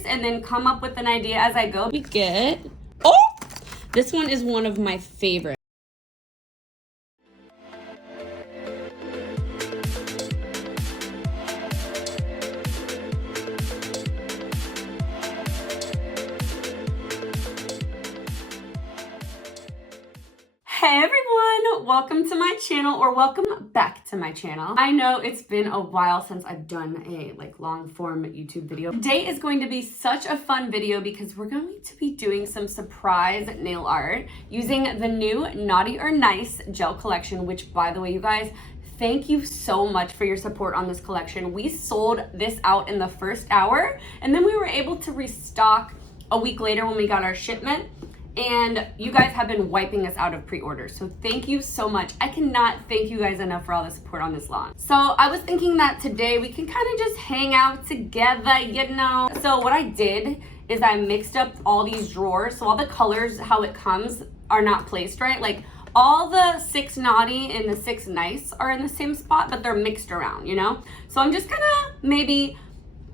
colors and then come up with an idea as I go. We get, oh, this one is one of my favorites. Hey everyone, welcome to my channel, or welcome back to my channel. I know it's been a while since I've done a long form YouTube video. Today is going to be such a fun video because we're going to be doing some surprise nail art using the new Naughty or Nice gel collection, which, by the way, you guys, thank you so much for your support on this collection. We sold this out in the first hour, and then we were able to restock a week later when we got our shipment. And you guys have been wiping us out of pre-orders, so thank you so much. I cannot thank you guys enough for all the support on this launch. So I was thinking that today we can kind of just hang out together, you know. So what I did is I mixed up all these drawers, so all the colors, how it comes, are not placed right. Like all the 6 Naughty and the 6 Nice are in the same spot, but they're mixed around, you know. So I'm just gonna maybe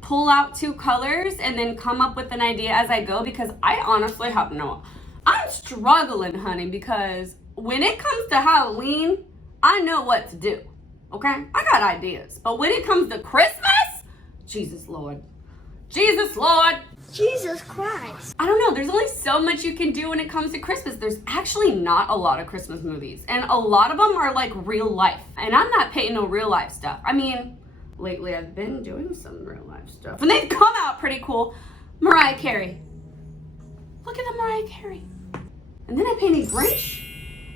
pull out 2 colors and then come up with an idea as I go, because I honestly have I'm struggling, honey, because when it comes to Halloween, I know what to do, okay? I got ideas. But when it comes to Christmas, Jesus Lord. Jesus Lord. Jesus Christ. I don't know. There's only so much you can do when it comes to Christmas. There's actually not a lot of Christmas movies. And a lot of them are like real life. And I'm not painting no real life stuff. I mean, lately I've been doing some real life stuff. And they've come out pretty cool. Mariah Carey. Look at the Mariah Carey. And then I painted Grinch.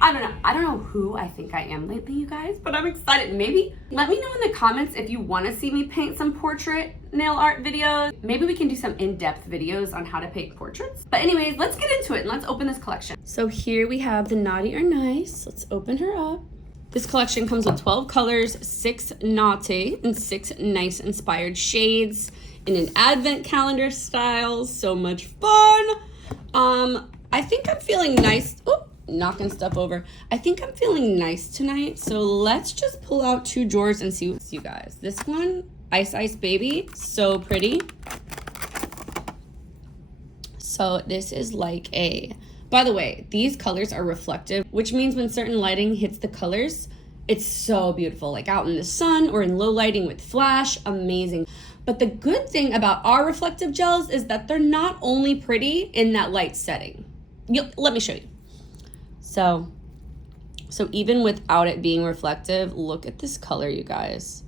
I don't know who I think I am lately, you guys, but I'm excited. Maybe let me know in the comments if you want to see me paint some portrait nail art videos. Maybe we can do some in-depth videos on how to paint portraits. But anyways, let's get into it and let's open this collection. So here we have the Naughty or Nice. Let's open her up. This collection comes with 12 colors, 6 Naughty and 6 Nice inspired shades in an advent calendar style. So much fun. I think I'm feeling nice. Oh, knocking stuff over. I think I'm feeling nice tonight. So let's just pull out 2 drawers and see what's you guys. This one, Ice Ice Baby, so pretty. So this is like a, by the way, these colors are reflective, which means when certain lighting hits the colors, it's so beautiful, like out in the sun or in low lighting with flash, amazing. But the good thing about our reflective gels is that they're not only pretty in that light setting. Let me show you. So even without it being reflective, look at this color, you guys.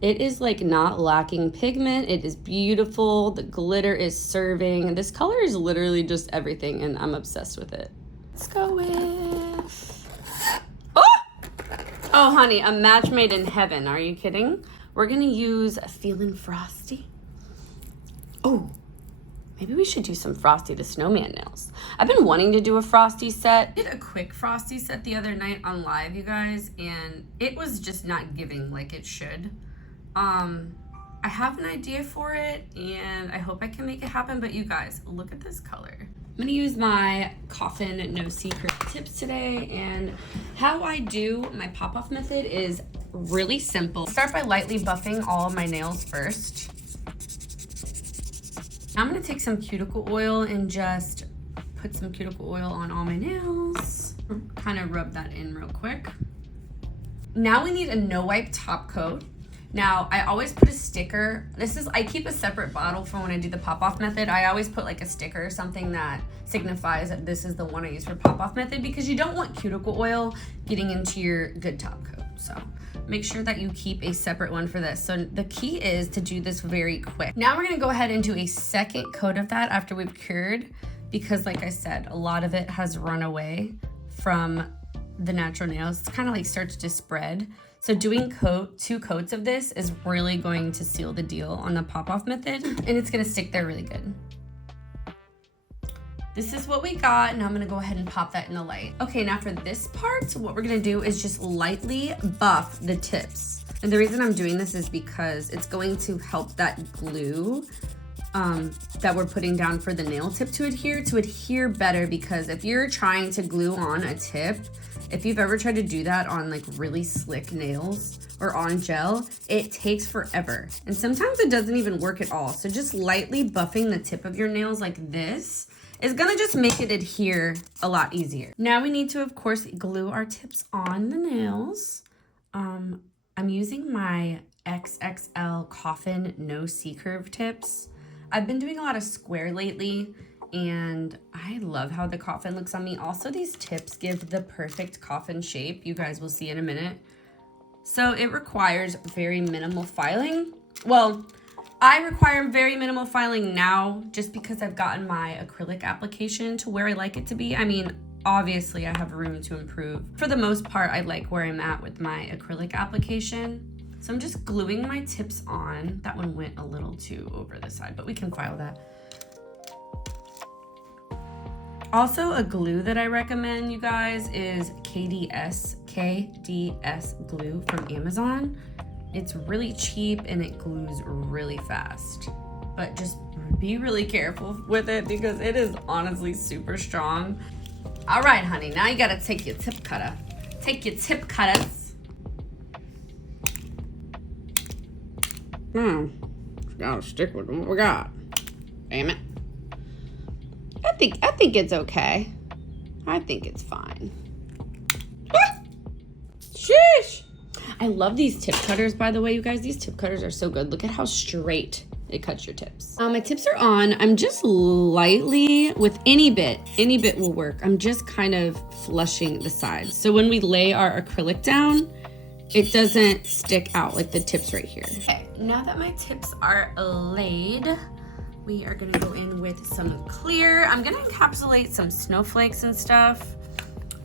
It is like not lacking pigment. It is beautiful. The glitter is serving. This color is literally just everything, and I'm obsessed with it. Let's go with, oh honey, a match made in heaven. Are you kidding? We're gonna use Feelin Frosty. Oh, maybe we should do some Frosty the Snowman nails. I've been wanting to do a Frosty set. I did a quick Frosty set the other night on live, you guys, and it was just not giving like it should. I have an idea for it, and I hope I can make it happen, but you guys, look at this color. I'm gonna use my Coffin No Secret tips today, and how I do my pop-off method is really simple. Start by lightly buffing all of my nails first. I'm gonna take some cuticle oil and just put some cuticle oil on all my nails. Kind of rub that in real quick. Now we need a no wipe top coat. Now I always put a sticker. I keep a separate bottle for when I do the pop-off method. I always put like a sticker or something that signifies that this is the one I use for pop-off method, because you don't want cuticle oil getting into your good top coat. So make sure that you keep a separate one for this. So the key is to do this very quick. Now we're gonna go ahead and do a second coat of that after we've cured, because like I said, a lot of it has run away from the natural nails. It's kind of like starts to spread. So doing 2 coats of this is really going to seal the deal on the pop-off method, and it's gonna stick there really good. This is what we got, and I'm gonna go ahead and pop that in the light. Okay, now for this part, what we're gonna do is just lightly buff the tips. And the reason I'm doing this is because it's going to help that glue that we're putting down for the nail tip to adhere better, because if you're trying to glue on a tip, if you've ever tried to do that on like really slick nails or on gel, it takes forever. And sometimes it doesn't even work at all. So just lightly buffing the tip of your nails like this is gonna just make it adhere a lot easier. Now we need to, of course, glue our tips on the nails. I'm using my XXL Coffin No C-Curve tips. I've been doing a lot of square lately, and I love how the coffin looks on me. Also, these tips give the perfect coffin shape. You guys will see in a minute. So it requires very minimal filing. Well, I require very minimal filing now just because I've gotten my acrylic application to where I like it to be. I mean, obviously I have room to improve. For the most part, I like where I'm at with my acrylic application. So I'm just gluing my tips on. That one went a little too over the side, but we can file that. Also, a glue that I recommend, you guys, is KDS glue from Amazon. It's really cheap and it glues really fast. But just be really careful with it because it is honestly super strong. All right, honey, now you gotta take your tip cutter. Take your tip cutters. Gotta stick with what we got. Damn it. I think it's okay. I think it's fine. Sheesh. I love these tip cutters, by the way, you guys. These tip cutters are so good. Look at how straight it cuts your tips. My tips are on. I'm just lightly, with any bit will work. I'm just kind of flushing the sides. So when we lay our acrylic down, it doesn't stick out like the tips right here. Okay, now that my tips are laid, we are gonna go in with some clear. I'm gonna encapsulate some snowflakes and stuff.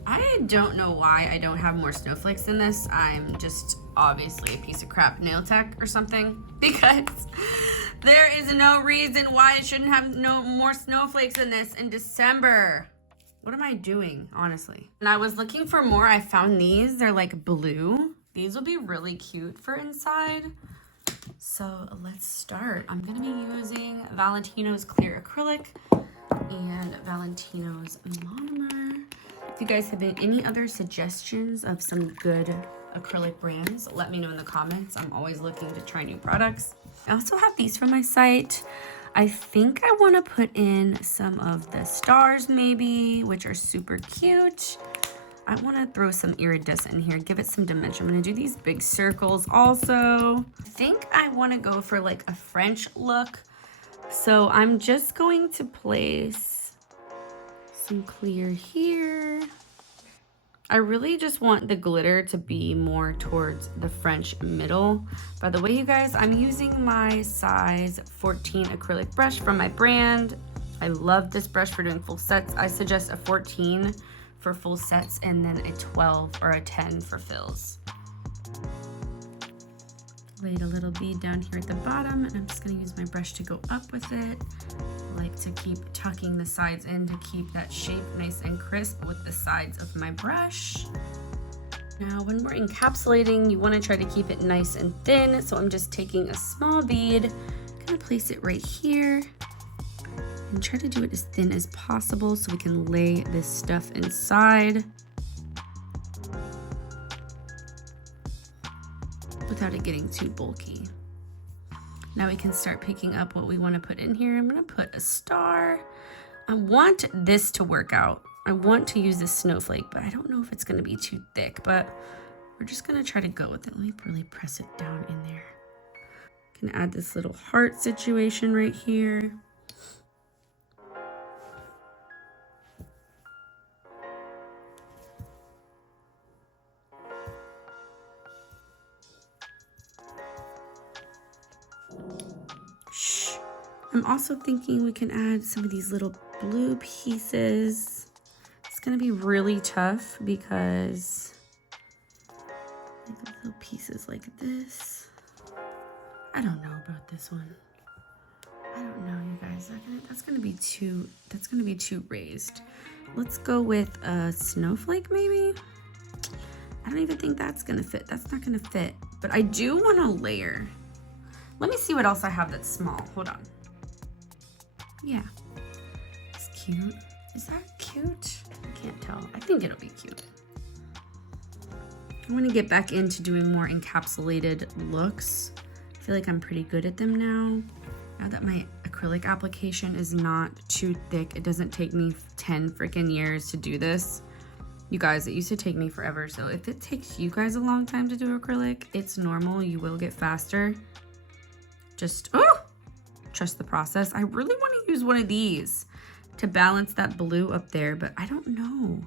I don't know why I don't have more snowflakes in this. I'm just obviously a piece of crap nail tech or something, because there is no reason why I shouldn't have no more snowflakes in this in December. What am I doing, honestly? And I was looking for more. I found these. They're like blue. These will be really cute for inside. So let's start. I'm gonna be using Valentino's clear acrylic and Valentino's monomer. If you guys have any other suggestions of some good acrylic brands, let me know in the comments. I'm always looking to try new products. I also have these from my site. I think I want to put in some of the stars maybe, which are super cute. I want to throw some iridescent in here, give it some dimension. I'm going to do these big circles also. I think I want to go for like a French look. So I'm just going to place some clear here. I really just want the glitter to be more towards the French middle. By the way, you guys, I'm using my size 14 acrylic brush from my brand. I love this brush for doing full sets. I suggest a 14 for full sets and then a 12 or a 10 for fills. Laid a little bead down here at the bottom, and I'm just gonna use my brush to go up with it. I like to keep tucking the sides in to keep that shape nice and crisp with the sides of my brush. Now, when we're encapsulating, you wanna try to keep it nice and thin, so I'm just taking a small bead, gonna place it right here, and try to do it as thin as possible so we can lay this stuff inside without it getting too bulky. Now we can start picking up what we want to put in here. I'm going to put a star. I want this to work out. I want to use this snowflake, but I don't know if it's going to be too thick, but we're just going to try to go with it. Let me really press it down in there. Can add this little heart situation right here. I'm also thinking we can add some of these little blue pieces. It's gonna be really tough because little pieces like this. I don't know about this one. I don't know, you guys. That's gonna be too raised. Let's go with a snowflake maybe. I don't even think that's gonna fit. That's not gonna fit. But I do want to layer. Let me see what else I have that's small. Hold on. Yeah, it's cute. Is that cute? I can't tell. I think it'll be cute. I want to get back into doing more encapsulated looks. I feel like I'm pretty good at them now. Now that my acrylic application is not too thick, it doesn't take me 10 freaking years to do this. You guys, it used to take me forever, so if it takes you guys a long time to do acrylic, it's normal. You will get faster. Just, trust the process. I really want to use one of these to balance that blue up there, but I don't know.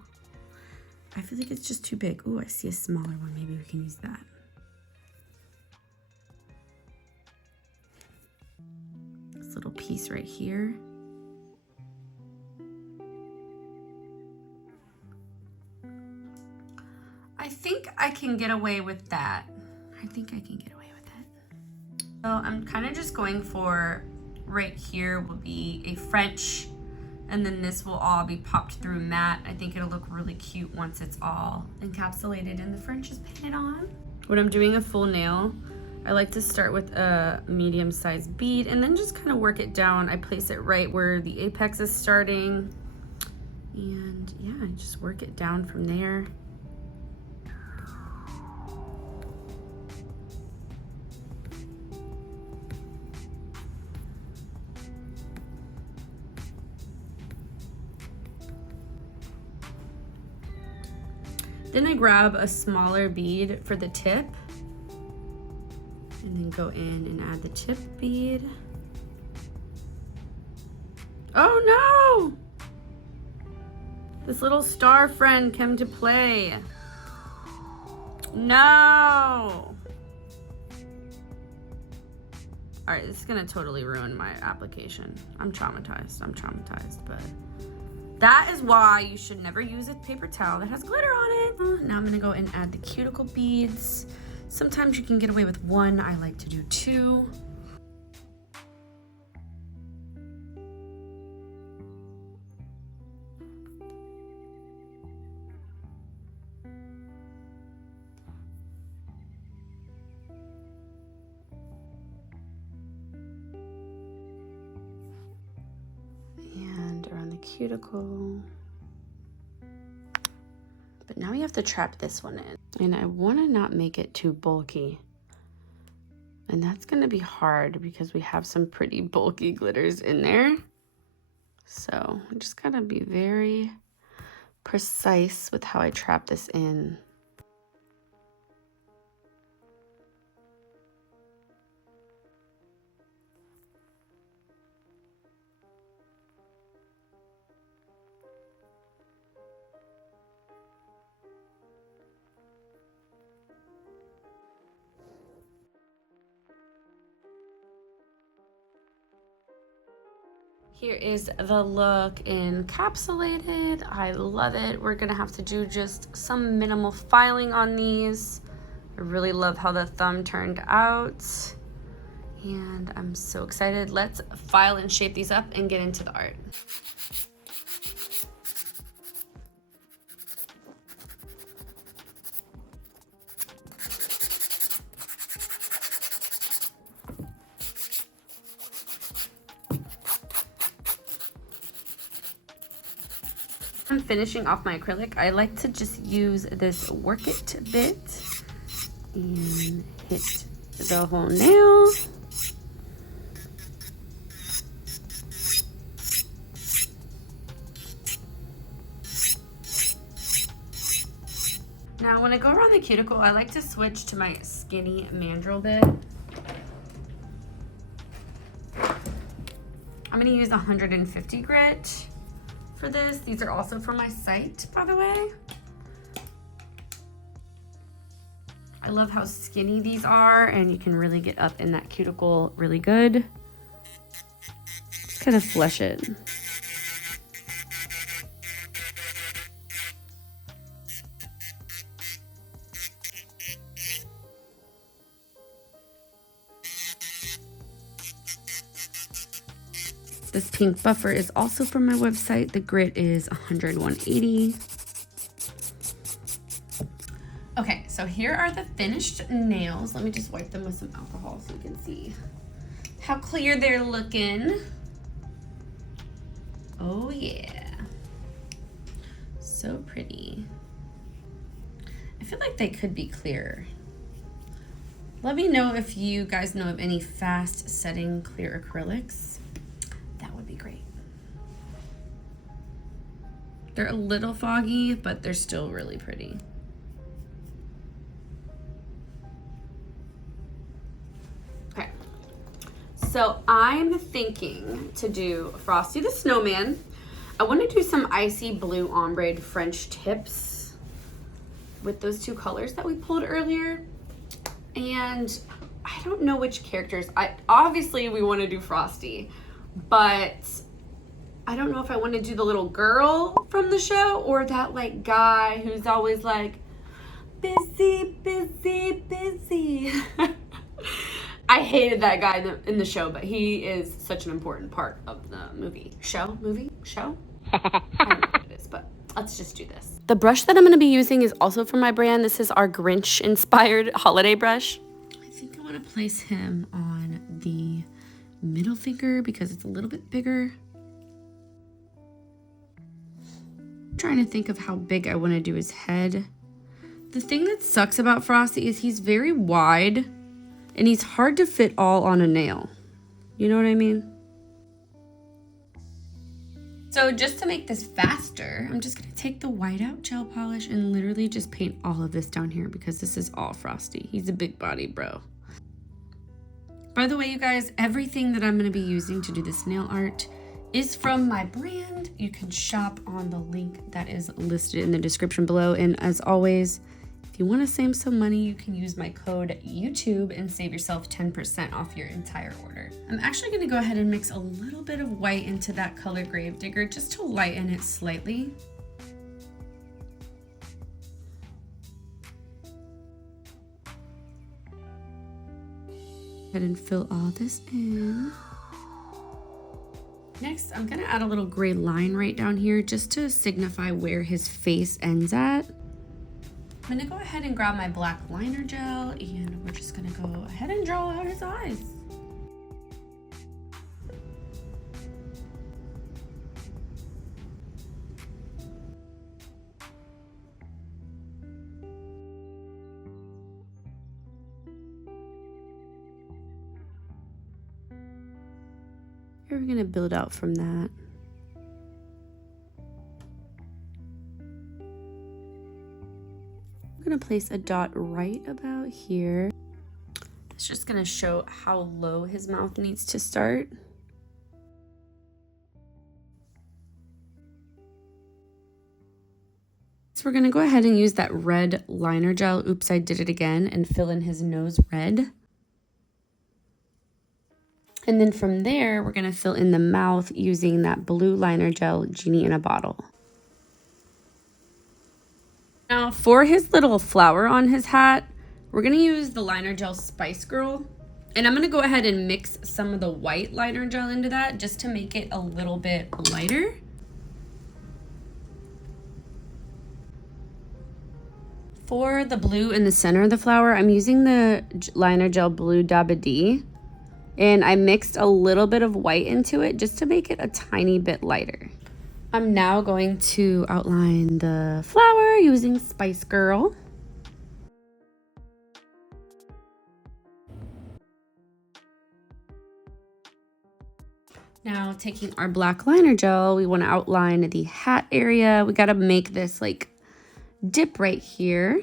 I feel like it's just too big. Ooh, I see a smaller one. Maybe we can use that. This little piece right here. I think I can get away with that. I think I can get away with it. So I'm kind of just going for, right here will be a French, and then this will all be popped through matte. I think it'll look really cute once it's all encapsulated and the French is painted on. When I'm doing a full nail, I like to start with a medium-sized bead and then just kind of work it down. I place it right where the apex is starting. And yeah, I just work it down from there. Then I grab a smaller bead for the tip and then go in and add the tip bead. Oh no! This little star friend came to play. No! All right, this is gonna totally ruin my application. I'm traumatized, but that is why you should never use a paper towel that has glitter on it. Now I'm gonna go and add the cuticle beads. Sometimes you can get away with one. I like to do two. Cuticle. But now we have to trap this one in. And I want to not make it too bulky. And that's going to be hard because we have some pretty bulky glitters in there. So I just got to be very precise with how I trap this in. Here is the look encapsulated. I love it. We're gonna have to do just some minimal filing on these. I really love how the thumb turned out. And I'm so excited. Let's file and shape these up and get into the art. I'm finishing off my acrylic. I like to just use this work it bit and hit the whole nail. Now when I go around the cuticle, I like to switch to my skinny mandrel bit. I'm gonna use 150 grit for this. These are also from my site, by the way. I love how skinny these are, and you can really get up in that cuticle really good. Just kind of flesh it. This pink buffer is also from my website. The grit is 100, 180. Okay, so here are the finished nails. Let me just wipe them with some alcohol so you can see how clear they're looking. Oh yeah, so pretty. I feel like they could be clearer. Let me know if you guys know of any fast setting clear acrylics. That would be great. They're a little foggy, but they're still really pretty. Okay, so I'm thinking to do Frosty the Snowman. I want to do some icy blue ombre French tips with those two colors that we pulled earlier. And I don't know which characters. Obviously we want to do Frosty, but I don't know if I want to do the little girl from the show or that like guy who's always like busy, busy, busy. I hated that guy in the show, but he is such an important part of the show. I don't know what it is, but let's just do this. The brush that I'm going to be using is also from my brand. This is our Grinch inspired holiday brush. I think I want to place him on the middle finger because it's a little bit bigger. I'm trying to think of how big I want to do his head. The thing that sucks about Frosty is he's very wide and he's hard to fit all on a nail. You know what I mean? So just to make this faster, I'm just gonna take the whiteout gel polish and literally just paint all of this down here because this is all Frosty. He's a big body bro. By the way, you guys, everything that I'm gonna be using to do this nail art is from my brand. You can shop on the link that is listed in the description below. And as always, if you want to save some money, you can use my code YouTube and save yourself 10% off your entire order. I'm actually going to go ahead and mix a little bit of white into that color Gravedigger just to lighten it slightly. Go ahead and fill all this in. Next, I'm going to add a little gray line right down here just to signify where his face ends at. I'm gonna go ahead and grab my black liner gel and we're just gonna go ahead and draw out his eyes. Here we're gonna build out from that. I'm gonna place a dot right about here. It's just gonna show how low his mouth needs to start. So we're gonna go ahead and use that red liner gel, oops, I did it again, and fill in his nose red. And then from there, we're gonna fill in the mouth using that blue liner gel, Genie in a Bottle. Now for his little flower on his hat, we're gonna use the liner gel Spice Girl. And I'm gonna go ahead and mix some of the white liner gel into that just to make it a little bit lighter. For the blue in the center of the flower, I'm using the liner gel Blue Dabba-Dee. And I mixed a little bit of white into it just to make it a tiny bit lighter. I'm now going to outline the flower using Spice Girl. Now taking our black liner gel, we want to outline the hat area. We got to make this like dip right here.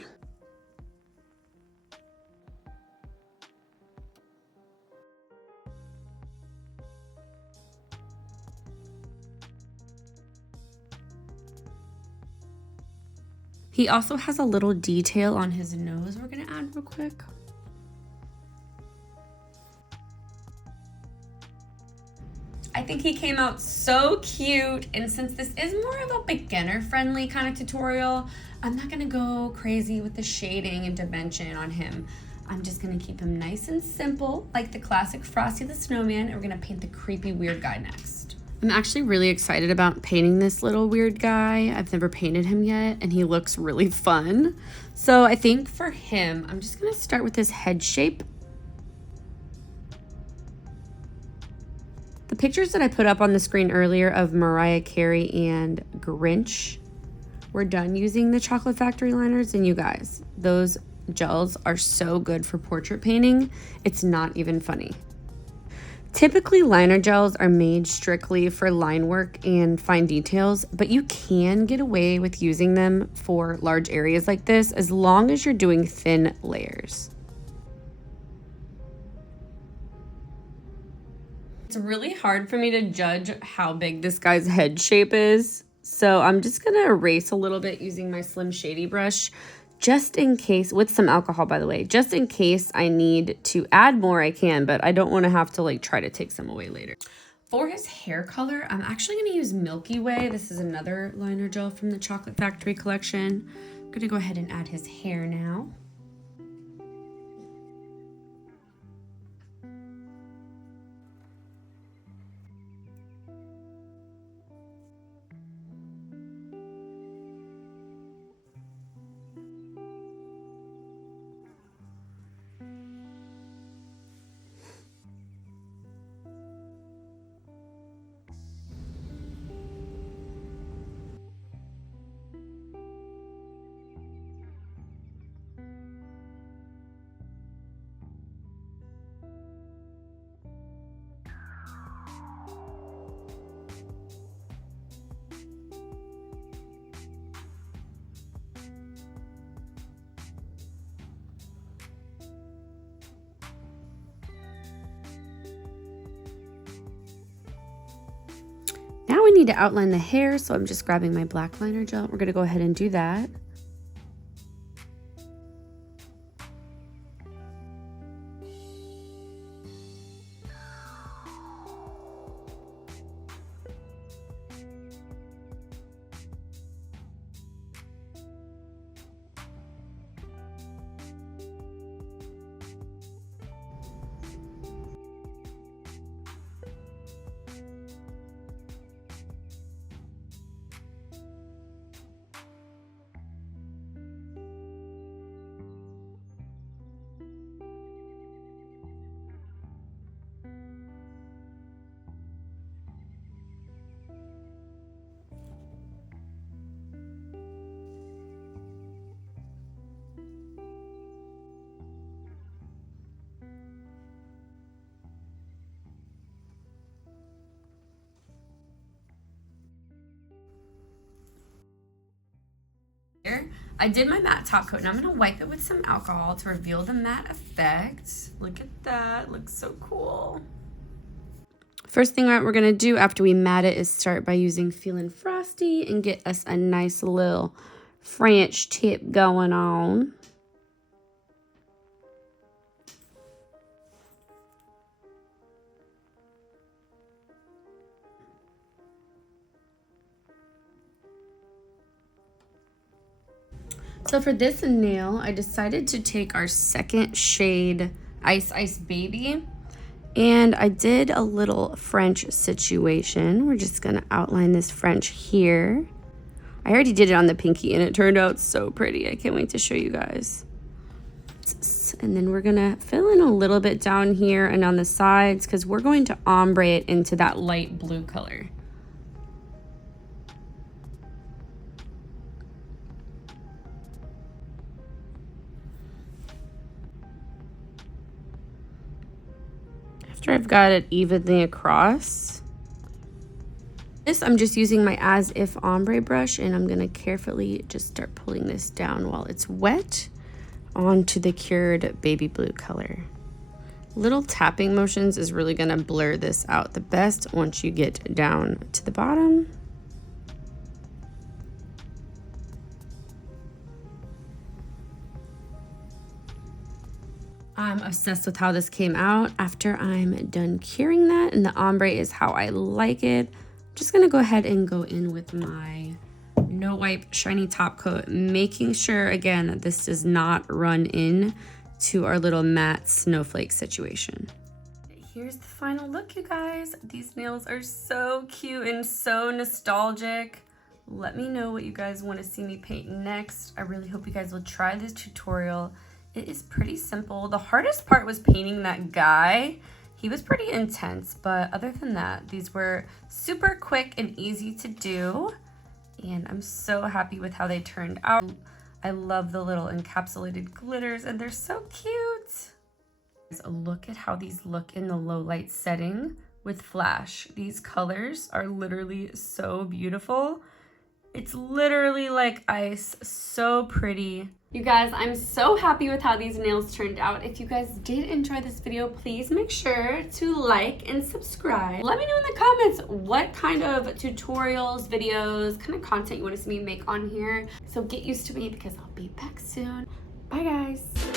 He also has a little detail on his nose we're gonna add real quick. I think he came out so cute, and since this is more of a beginner-friendly kind of tutorial, I'm not gonna go crazy with the shading and dimension on him. I'm just gonna keep him nice and simple, like the classic Frosty the Snowman, and we're gonna paint the creepy weird guy next. I'm actually really excited about painting this little weird guy. I've never painted him yet, and he looks really fun. So I think for him, I'm just gonna start with his head shape. The pictures that I put up on the screen earlier of Mariah Carey and Grinch we're done using the Chocolate Factory liners, and you guys, those gels are so good for portrait painting. It's not even funny. Typically, liner gels are made strictly for line work and fine details, but you can get away with using them for large areas like this as long as you're doing thin layers. It's really hard for me to judge how big this guy's head shape is, so I'm just gonna erase a little bit using my Slim Shady brush, just in case, with some alcohol by the way, just in case I need to add more I can, but I don't want to have to like try to take some away later. For his hair color, I'm actually going to use Milky Way. This is another liner gel from the Chocolate Factory collection. I'm going to go ahead and add his hair now. Now we need to outline the hair, so I'm just grabbing my black liner gel. We're gonna go ahead and do that. I did my matte top coat, and I'm going to wipe it with some alcohol to reveal the matte effect. Look at that. Looks so cool. First thing we're going to do after we matte it is start by using Feelin Frosty and get us a nice little French tip going on. So for this nail, I decided to take our second shade, Ice Ice Baby, and I did a little French situation. We're just gonna outline this French here. I already did it on the pinky and it turned out so pretty. I can't wait to show you guys. And then we're gonna fill in a little bit down here and on the sides because we're going to ombre it into that light blue color. After I've got it evenly across, this I'm just using my As If ombre brush, and I'm going to carefully just start pulling this down while it's wet onto the cured baby blue color. Little tapping motions is really going to blur this out the best once you get down to the bottom. I'm obsessed with how this came out after I'm done curing that, and the ombre is how I like it. I'm just gonna go ahead and go in with my No Wipe Shiny Top Coat, making sure again that this does not run in to our little matte snowflake situation. Here's the final look, you guys. These nails are so cute and so nostalgic. Let me know what you guys want to see me paint next. I really hope you guys will try this tutorial. It is pretty simple. The hardest part was painting that guy. He was pretty intense, but other than that, these were super quick and easy to do. And I'm so happy with how they turned out. I love the little encapsulated glitters and they're so cute. Look at how these look in the low light setting with flash. These colors are literally so beautiful. It's literally like ice, so pretty. You guys, I'm so happy with how these nails turned out. If you guys did enjoy this video, please make sure to like and subscribe. Let me know in the comments what kind of tutorials, videos, kind of content you want to see me make on here. So get used to me because I'll be back soon. Bye guys.